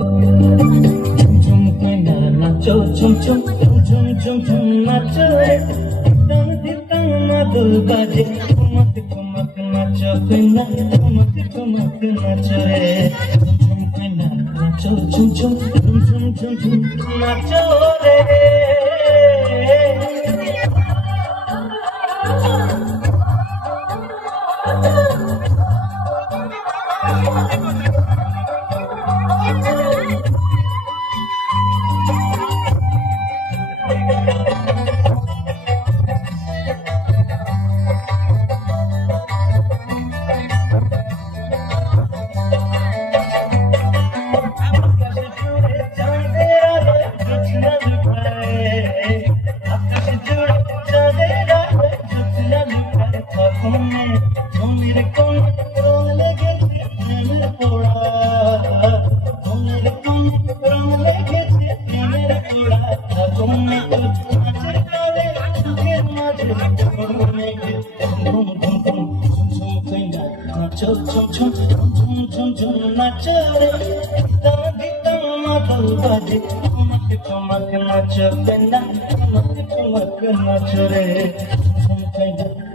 ঝুম কইনা নাচো ঝুম ঝুম ঝুম ঝুম ঝুম নাচো রে দিতাম দিতাম মাদল বাজে ঠুমক ঠুমক নাচো কইনা ঠুমক ঠুমক নাচো রে ঝুম কইনা নাচো ঝুম ঝুম ঝুম ঝুম ঝুম ঝুম নাচো রে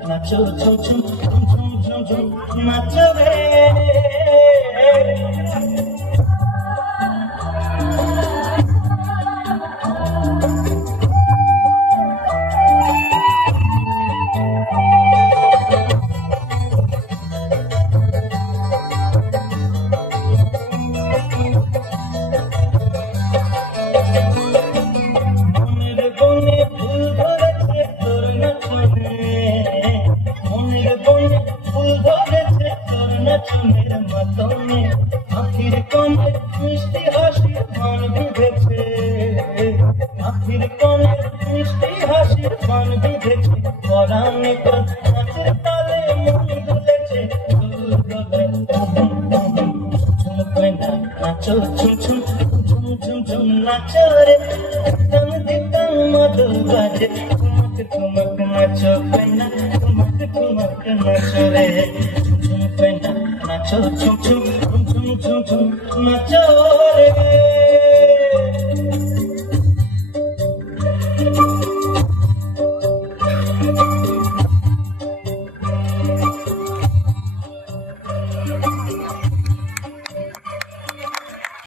নাচো ঝুম ঝুম ঝুম ঝুম ঝুম নাচো রে আখির কোণে মিষ্টি হাসি মান বিঁধেছে আখির কোণে মিষ্টি হাসি মান বিঁধেছে পরাণে নাচের তালে মন দুলেছে নাচো ঝুম ঝুম ঝুম ঝুম ঝুম নাচো রে দিতাম দিতাম মাদল বাজে ঠুমক ঠুমক নাচো কইনা ঠুমক ঠুমক নাচো রে ঝুম কইনা নাচো ঝুম ঝুম ঝুম ঝুম ঝুম নাচো রে